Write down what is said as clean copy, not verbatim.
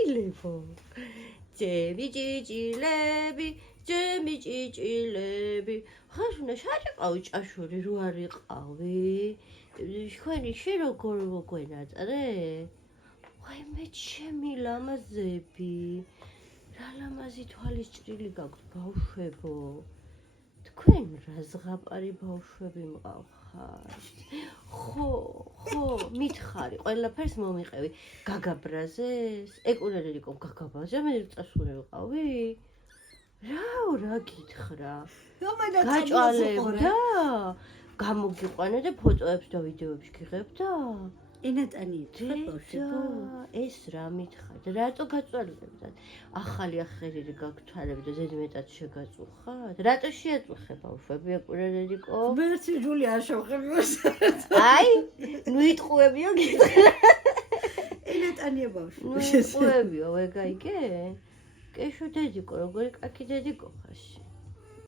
ჭიჭილებო ჩემი ჭიჭილები ჩემი ჭიჭილები ხაშუნა შარიყავი ჭაშური რო არიყავი ხვენი შე როგორ მოგვენაწრე ვაი მე ჩემი ლამაზები რა ლამაზი თვალის ჭრილი გაქვთ ბავშვებო თქვენ რა ზღაპარი ბავშვები მყავხართ ხო მითხარი ყველაფერს მომიყევი გაგაბრაზეს ეკურერიკო გაგაბრაზე მე წასული ვიყავი რა გითხრა გაჭვალებდა გამოგიყვანა და ფოტოებს და ვიდეოებს გიღებდა ენატანი ბავშვებო ეს რა მითხართ რატო გაწვალებდათ ახალი ახერილი გაგთვალები და ზედმეტად შეგაწუხათ რატო შეაწუხე ბავშვები ეკურერიკო ვერცი ჯული არ შევხებიო აი ნუ იტყუებიო გითხრა ენატანია ბავშვებო იტყუებიო ვეგაიგე კეშო დედიკო როგორი კაკი დედიკო ხაში